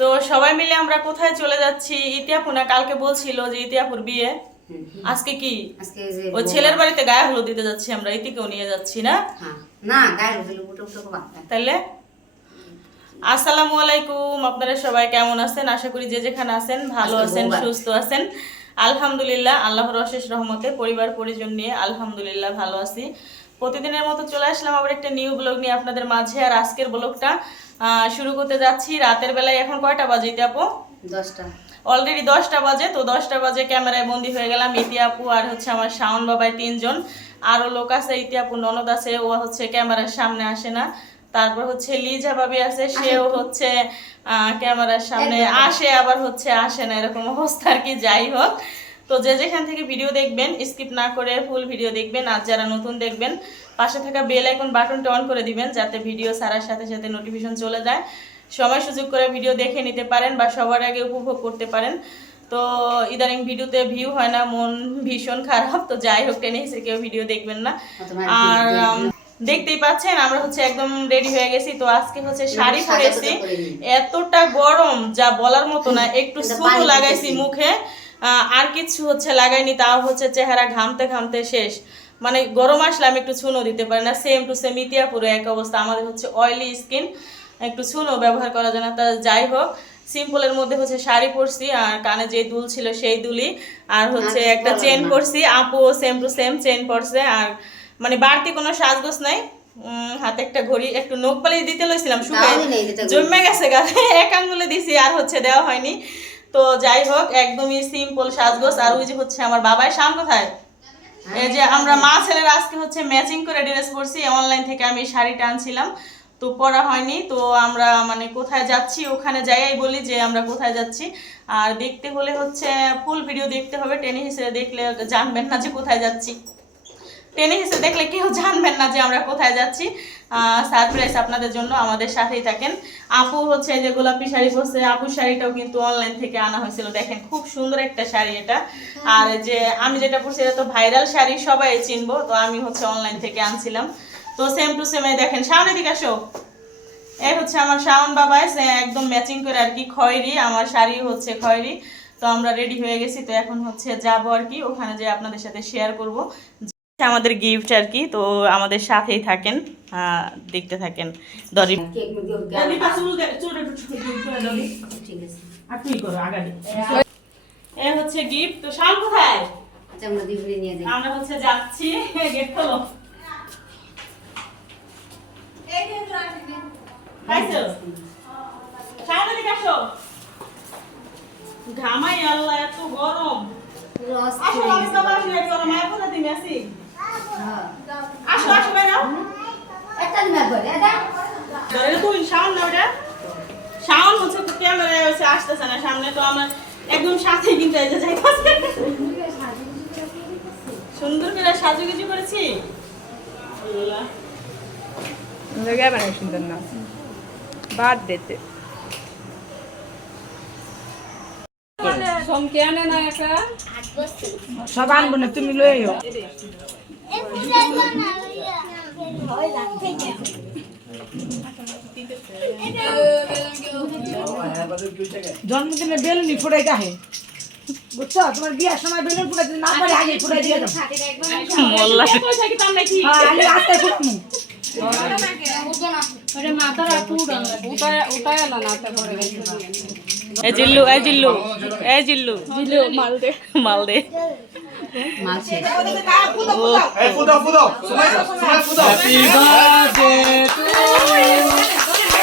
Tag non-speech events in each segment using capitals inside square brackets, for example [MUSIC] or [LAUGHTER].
তো সবাই মিলে আমরা কোথায় চলে যাচ্ছি? ইতিয়াপু না কালকে বলছিল যে ইতিয়াপুর বিয়ে। আজকে কি? ওই ছেলের বাড়িতে গায়ে হলুদ দিতে যাচ্ছি আমরা ইতিকেও নিয়ে যাচ্ছি না? হ্যাঁ। গায়ে হলুদ আত্মা তাইলে? আসসালামু আলাইকুম আপনারা সবাই কেমন আছেন? আশা করি যে যেখানে আছেন ভালো আছেন সুস্থ আছেন। আলহামদুলিল্লাহ আল্লাহর অশেষ রহমতে পরিবার পরিজন নিয়ে আলহামদুলিল্লাহ ভালো আছি। প্রতিদিনের মতো চলে আসলাম আবার একটা নিউ ব্লগ নিয়ে আপনাদের মাঝে। আর আজকের ব্লগটা শুরু করতে যাচ্ছি। রাতের বেলায় এখন কয়টা বাজে ইতি আপু? দশটা। অলরেডি দশটা বাজে তো দশটা বাজে ক্যামেরায় বন্দি হয়ে গেলাম ইতি আপু আর হচ্ছে আমার শাওন বাবাই তিনজন। আরও লোক আছে ইতি আপু ননদ আছে ও হচ্ছে ক্যামেরার সামনে আসে না। তারপর হচ্ছে লিজা ভাবি আছে সেও হচ্ছে ক্যামেরার সামনে আসে আবার হচ্ছে আসে না এরকম অবস্থা আর কি যাই হোক। তো যে যেখান থেকে ভিডিও দেখবেন স্কিপ না করে ফুল ভিডিও দেখবেন। আর যারা নতুন দেখবেন পাশে থাকা বেল আইকন বাটনটা অন করে দিবেন যাতে ভিডিও ছাড়ার সাথে সাথে নোটিফিকেশন চলে যায়। সময় সুযোগ করে ভিডিও দেখে নিতে পারেন বা সবার আগে উপভোগ করতে পারেন। তো ইদানিং ভিডিওতে ভিউ হয় না মন ভীষণ খারাপ। তো যাই হোক টেনে হিসেবে কেউ ভিডিও দেখবেন না। আর দেখতেই পাচ্ছেন আমরা হচ্ছে একদম রেডি হয়ে গেছি। তো আজকে হচ্ছে শাড়ি পরেছি। এতটা গরম যা বলার মতো না একটু সুতো লাগাইছি মুখে। আর কিছু হচ্ছে লাগাইনি তাও হচ্ছে চেহারা ঘামতে ঘামতে শেষ। মানে গরম আসলে আমি একটু ছুনো দিতে পারি না। সেম টু সেম ইতিয়া পুরো এক অবস্থা। আমাদের হচ্ছে অয়েলি স্কিন একটু ছুনো ব্যবহার করা যায় না তা যাই হোক সিম্পলের মধ্যে হচ্ছে শাড়ি পরছি আর কানে যে দুল ছিল সেই দুলি আর হচ্ছে একটা চেন পরছি আপু সেম টু সেম চেন পরছে। আর মানে বাড়তি কোনো সাজগোজ নাই। উম, হাতে একটা ঘড়ি একটু নখ পালিশ দিতে লইছিলাম শুকাই জমে গেছে গাছে [LAUGHS] এক আঙ্গুলে দিছি আর হচ্ছে দেওয়া হয়নি। তো যাই হোক একদমই সিম্পল সাজগোজ। আর ওই যে হচ্ছে আমার বাবাই শান কোথায়? যে আমরা মা ছেলের আজকে হচ্ছে ম্যাচিং করে ড্রেস পরছি অনলাইন থেকে আমি শাড়িটা আনছিলাম, তো পরা হয়নি, তো আমরা মানে কোথায় যাচ্ছি, ওখানে যাইয়াই বলি যে আমরা কোথায় যাচ্ছি। আর দেখতে হলে হচ্ছে ফুল ভিডিও দেখতে হবে, টেনে হিসেবে দেখলে জানবেন না যে কোথায় যাচ্ছি। টেনে হিসেবে দেখলে কেউ জানবেন না যে আমরা কোথায় যাচ্ছি। সারপ্রাইজ আপনাদের জন্য আমাদের সাথেই থাকেন। আপু হচ্ছে যে গোলাপি শাড়ি পরছে আপুর শাড়িটাও কিন্তু অনলাইন থেকে আনা হয়েছিল। দেখেন, খুব সুন্দর একটা শাড়ি এটা। আর যে আমি যেটা পরছি এটা তো ভাইরাল শাড়ি, সবাই চিনবো। তো আমি হচ্ছে অনলাইন থেকে আনছিলাম। তো সেম টু সেম দেখেন সামনে দিকে আসো। এই হচ্ছে আমার শাওন বাবাই একদম ম্যাচিং করে আর কি, খয়েরি। আমার শাড়ি হচ্ছে খয়েরি। তো আমরা রেডি হয়ে গেছি। তো এখন হচ্ছে যাব আর কি। ওখানে যে আপনাদের সাথে শেয়ার করব। আমাদের গিফট আর কি তো আমাদের সাথেই থাকেন দেখতে থাকেন। দরি এ হচ্ছে গিফট তো শাল কোথায়? আচ্ছা আমরা হচ্ছে যাচ্ছি গেট খোলো ঘামাই আল্লাহ এত গরম রস আসো আমি তো আসি এক গরম আয় কোথা দিন আসি হ্যাঁ আসো আসো বাইরে একটা দিন একবার এটা ধরে তুই শাওন না ওটা শাওন হচ্ছে ক্যামেরায় হচ্ছে আসতেছে না সামনে তো আমার একদম সাথে কিন্তু এই যে যাইতাছে। সুন্দর করে সাজুগুজু করেছি। সুন্দর না। বাদ দিতে সব আনব না তুমি লই জন্মদিনে বেলুনি ফুটাই যাহে বুঝছ? তোমার বিয়ার সময় বেলুন ফুটাইতে না পারে আগে ফুটাই দিয়ে দাও। মোল্লা। হ্যাঁ আগে আস্তে ফুটামু এই জিল্লু এই জিল্লু এই জিল্লু। জিল্লু মাল দে। মাল দে মাল শেষ Hey, fudo,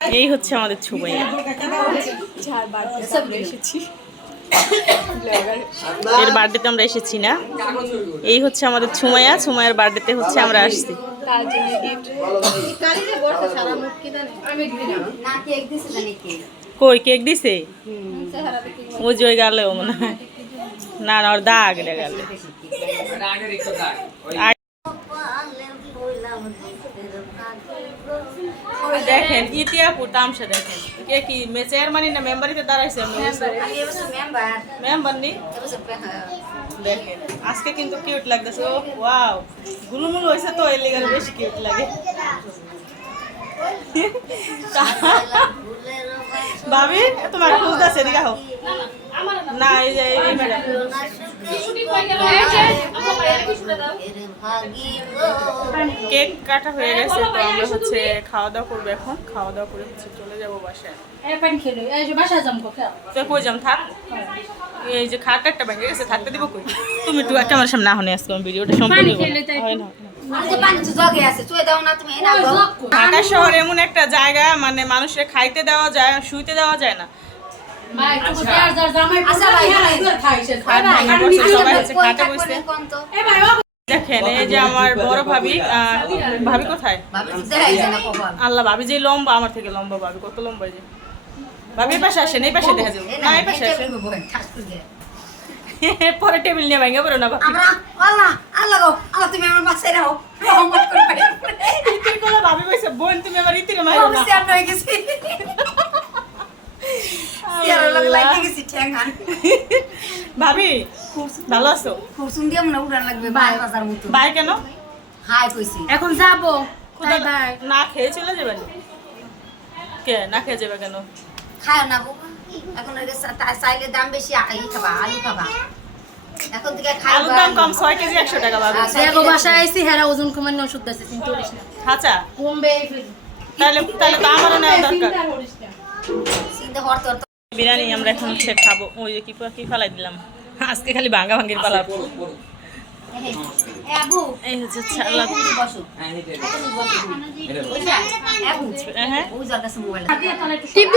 এই হচ্ছে আমাদের ছুবাইয়া এর বার্থডেতে আমরা এসেছি না এই হচ্ছে আমাদের ছুমাইয়া। ছুমাইয়ার বার্থডেতে হচ্ছে আমরা আসছি। না কেক দিছে জানি কে। কই কেক দিছে? ওই যে ওই গালেও মনে হয়। না না ওর দাগ রে গালে। আগ- ওই দেখেন ইতিয়াপুর তামসা দেখেন। কে কি মে- চেয়ারম্যানই না মেম্বারিতে দাঁড়াইছে আমি এবছর মেম্বার মেম্বার নি এবছর দেখেন আজকে কিন্তু কিউট লাগতেছে, ও ওয়াও গুলুমুলু হয়েছে তো, এর লেগে আরও বেশি কিউট লাগে। ভাবি, তোমার খুঁজতেছে এদিকে আহো। না এই যে, এই ম্যাডাম। কেক কাটা হয়ে গেছে তো আমরা হচ্ছে খাওয়া দাওয়া করব এখন। খাওয়া দাওয়া করে হচ্ছে চলে যাব বাসায়। কই যাম থাক। এই যে খাটটা একটা ভেঙে গেছে থাকতে দিব কই? তুমি একটু ক্যামেরার সামনে না হনে আজকে আমি ভিডিওটা সম্পূর্ণ হয় না ঢাকা শহর এমন একটা জায়গা মানে মানুষের খাইতে দেওয়া যায় শুইতে দেওয়া যায় না। দেখেন এই যে আমার বড় ভাবি ভাবি কোথায়? আল্লাহ ভাবি যে লম্বা আমার থেকে লম্বা ভাবি কত লম্বা এই যে। ভাবি এই পাশে আসেন এই পাশে দেখা যাবে। না এই পাশে আসেন। [LAUGHS] পরে টেবিল নিয়ে ভেঙে পড়ো না ভাবি। আল্লাহ আল্লাহ গো আল্লাহ তুমি আমার বাসায় রাখো। রহমত করে। ইতির ভাবি বোন তুমি আমার ইতিরে মারো না। হয়ে গেছি সিয়ার লগে লাগিয়ে গেছি ঠ্যাঙ্গান [LAUGHS] ভাবি ভালো আছো? খুব সুন্দর মনে উড়ান লাগবে বাই। বাজার মতো। বাই কেন? হাই কইছি। এখন যাব। কোথায় না খেয়ে চলে যাবেন কে? না খেয়ে যাবে কেন? খায় না এখন চাইলে দাম বেশি আই খাবা আলু খাবা। এখন থেকে খাই আলুর দাম কম ছয় কেজি একশো টাকা ভাবি। দেখো বাসায় আইসি হেরা ওজন ওষুধ আচ্ছা কমবে তাহলে তাহলে তো আমারও নেওয়া দরকার। চিন্তা বিরিয়ানি আমরা এখন হচ্ছে খাব। ওই যে কি কি ফেলাই দিলাম? আজকে খালি ভাঙা ভাঙির পালা এই হচ্ছে ছালা হ্যাঁ টিপ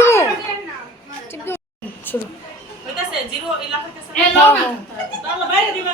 দিবা?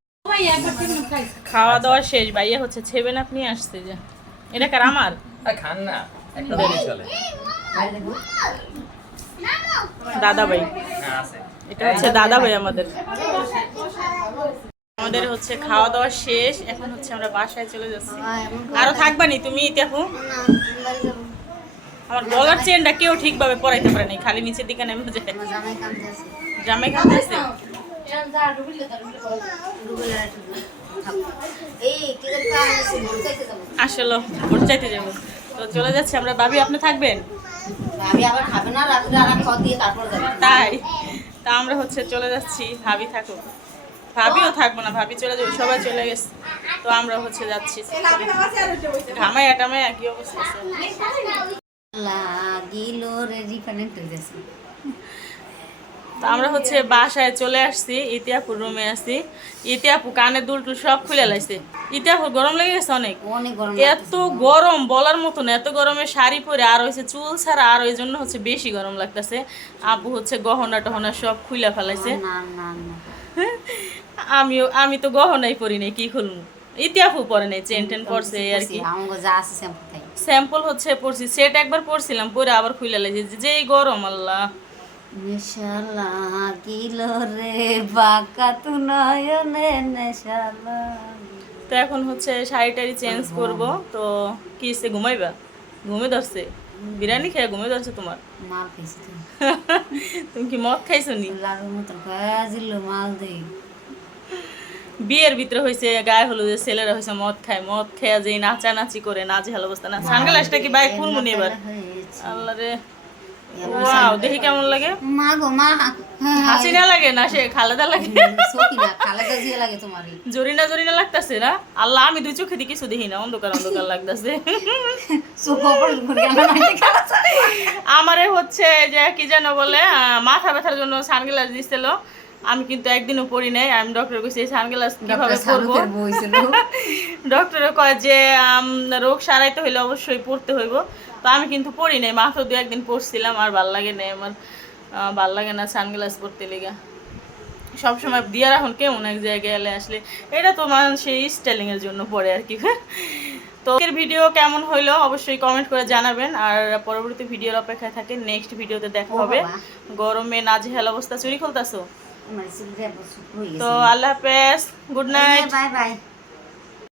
খাওয়া দাওয়া শেষ ভাইয়া হচ্ছে ছেবেন আপনি আসছে যে। এটা কার আমার? খান না চলে। দাদা ভাই। হ্যাঁ এটা হচ্ছে দাদা ভাই আমাদের। আমাদের হচ্ছে খাওয়া দাওয়া শেষ এখন হচ্ছে আমরা বাসায় চলে যাচ্ছি। আরও থাকবা নি তুমি দেখো আমার গলার চেনটা কেউ ঠিকভাবে পরাইতে পারে নাই খালি নিচের দিকে নেমে যায়। জামাই কামতে আসলে ভোট চাইতে যাব তো চলে যাচ্ছি আমরা ভাবি আপনি থাকবেন? তাই? তা আমরা হচ্ছে চলে যাচ্ছি ভাবি থাকো ভাবিও থাকব না ভাবি চলে যাবে সবাই চলে গেছে। তো আমরা হচ্ছে যাচ্ছি। ঘামাইয়া টামাইয়া কি অবস্থা লাগিল রে রিফারেন্ট হয়ে গেছে তো আমরা হচ্ছে বাসায় চলে আসছি ইতিয়াপুর রুমে আসছি। ইতিয়াপু কানের দুল টুল সব খুলে লাইছে। ইতিয়াপুর গরম লেগে গেছে অনেক। এত গরম বলার মতন এত গরমে শাড়ি পরে আর হয়েছে চুল ছাড়া আর ওই জন্য হচ্ছে বেশি গরম লাগতেছে। আপু হচ্ছে গহনা টহনা সব খুলে ফেলাইছে। [LAUGHS] আমিও আমি তো গহনাই পরি নাই কি খুলবো ইতিয়াপু পরে নাই চেন টেন পরছে আর কি। স্যাম্পল হচ্ছে পরছি সেট একবার পরছিলাম পরে আবার খুলে লাগছে যেই গরম আল্লাহ। নেশা লাগিল রে বাঁকা তু নয়নে নেশা। তো এখন হচ্ছে শাড়ি টাড়ি চেঞ্জ করব। তো কি সে ঘুমাইবা? ঘুমে ধরছে? বিরিয়ানি খেয়ে ঘুমে ধরছে তোমার? মাল খাইছি [LAUGHS] তুমি কি মদ খাইছো নি? কাজিল মাল দেই বিয়ের ভিতরে হয়েছে গায়ে হলো যে ছেলেরা হয়েছে মদ খায় মদ খেয়ে যে নাচানাচি করে নাচে ভালো অবস্থা। না সানগ্লাসটা কি বাইক খুলমুনি এবার? আল্লাহ রে। ওয়াও দেখি কেমন লাগে? মা গো মা। হাসি না লাগে? না সে খালেদা লাগে? সকিনা খালেদা জিয়া লাগে তোমারই জরিনা জরিনা লাগতাছে না? আল্লাহ আমি দুই চোখে কিছু দেখি না অন্ধকার অন্ধকার লাগতাছে। আমারে হচ্ছে যে কি যেন বলে মাথা ব্যথার জন্য সানগ্লাস দিছিল। আমি কিন্তু একদিনও পড়ি নাই আমি ডক্টর কইছি সানগ্লাস কীভাবে পরবো? ডক্টরে [LAUGHS] কয় যে আম, রোগ সারাইতে হইলে অবশ্যই পড়তে হইব। তো আমি কিন্তু পড়ি নাই মাত্র দু একদিন পড়ছিলাম আর ভালো লাগে নাই আমার। ভালো লাগে না সানগ্লাস পরতে লেগা। সবসময় দিয়ে রাখুন কেমন এক জায়গায় এলে আসলে। এটা তো মানুষের স্টাইলিং এর জন্য পড়ে আর কি। তো এর ভিডিও কেমন হইল অবশ্যই কমেন্ট করে জানাবেন আর পরবর্তী ভিডিওর অপেক্ষায় থাকে নেক্সট ভিডিওতে দেখা হবে। গরমে নাজেহাল অবস্থা চুরি খুলতাছো? তো আল্লাহ হাফেজ গুড নাইট বাই বাই